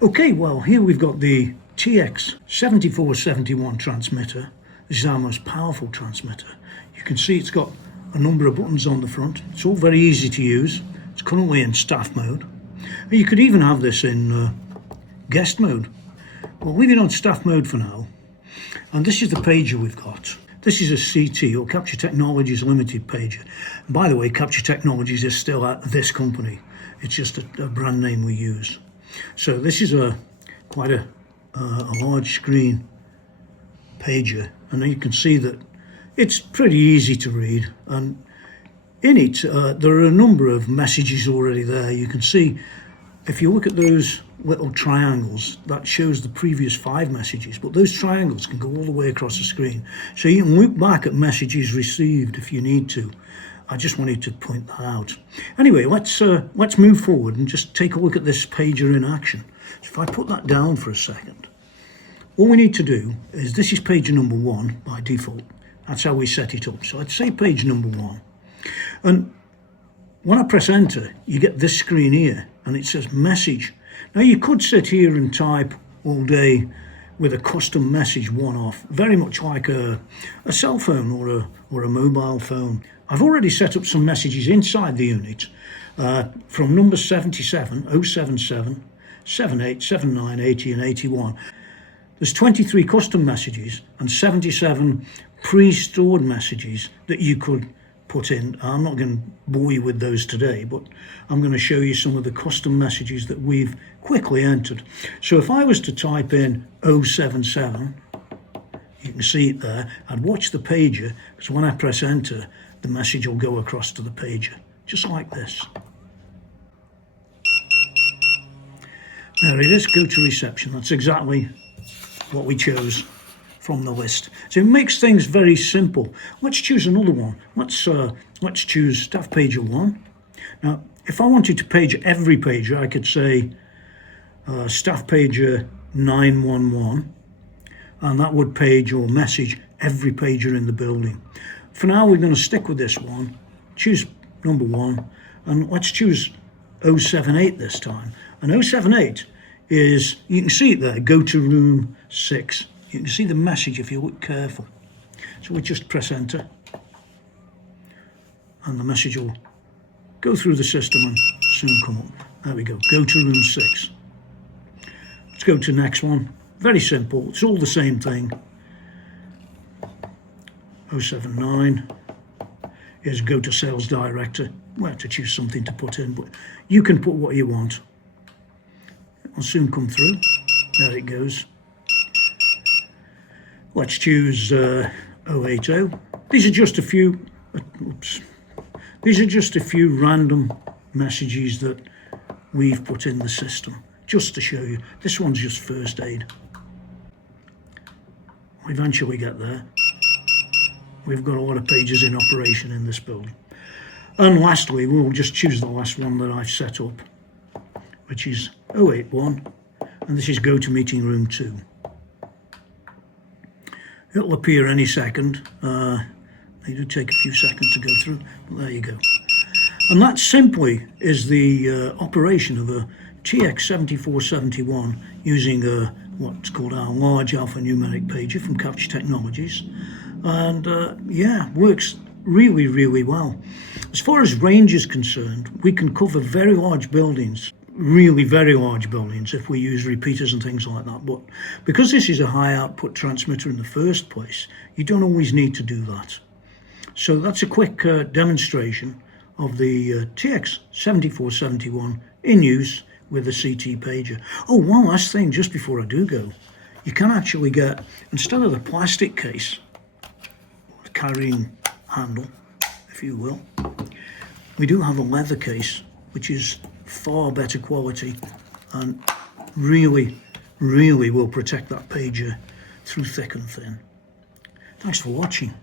Okay, well, here we've got the TX7471 transmitter. This is our most powerful transmitter. You can see it's got a number of buttons on the front. It's all very easy to use. It's currently in staff mode. And you could even have this in guest mode. We'll leave it on staff mode for now. And this is the pager we've got. This is a CT, or Capture Technologies Limited pager. And by the way, Capture Technologies is still at this company. It's just a brand name we use. So this is quite a large screen pager, and you can see that it's pretty easy to read. And in it, there are a number of messages already there. You can see, if you look at those little triangles, that shows the previous 5 messages, but those triangles can go all the way across the screen, so you can look back at messages received if you need to. I just wanted to point that out. Anyway, let's move forward and just take a look at this pager in action. So if I put that down for a second, all we need to do is, this is pager number 1 by default. That's how we set it up. So I'd say page number 1, and when I press enter, you get this screen here, and it says message. Now you could sit here and type all day with a custom message one-off, very much like a cell phone or a mobile phone. I've already set up some messages inside the unit from number 77, 077, 78, 79, 80 and 81. There's 23 custom messages and 77 pre-stored messages that you could put in. I'm not going to bore you with those today, but I'm going to show you some of the custom messages that we've quickly entered. So if I was to type in 077, you can see it there. I'd watch the pager, because when I press enter, the message will go across to the pager, just like this. There it is, go to reception. That's exactly what we chose from the list. So it makes things very simple. Let's choose another one. Let's choose staff pager 1. Now, if I wanted to page every pager, I could say staff pager 911, and that would page or message every pager in the building. For now, we're going to stick with this one. Choose number 1, and let's choose 078 this time. And 078 is, you can see it there, go to room 6. You can see the message if you look careful. So we just press enter, and the message will go through the system and soon come up. There we go, go to room 6. Let's go to the next one. Very simple, it's all the same thing. 079 is go to sales director. We have to choose something to put in, but you can put what you want. It'll soon come through. There it goes. Let's choose 080. These are just a few. These are just a few random messages that we've put in the system, just to show you. This one's just first aid. We'll eventually get there. We've got a lot of pages in operation in this building. And lastly, we'll just choose the last one that I've set up, which is 081, and this is go to meeting room 2. It'll appear any second. They do take a few seconds to go through, but there you go. And that simply is the operation of a TX7471 using what's called our large alphanumeric pager from Capture Technologies. And yeah, works really, really well. As far as range is concerned, we can cover very large buildings, really very large buildings, if we use repeaters and things like that. But because this is a high output transmitter in the first place, you don't always need to do that. So that's a quick demonstration of the TX7471 in use with the CT pager. Oh, one last thing just before I do go. You can actually get, instead of the plastic case, carrying handle, if you will, we do have a leather case, which is far better quality and really, really will protect that pager through thick and thin. Thanks for watching.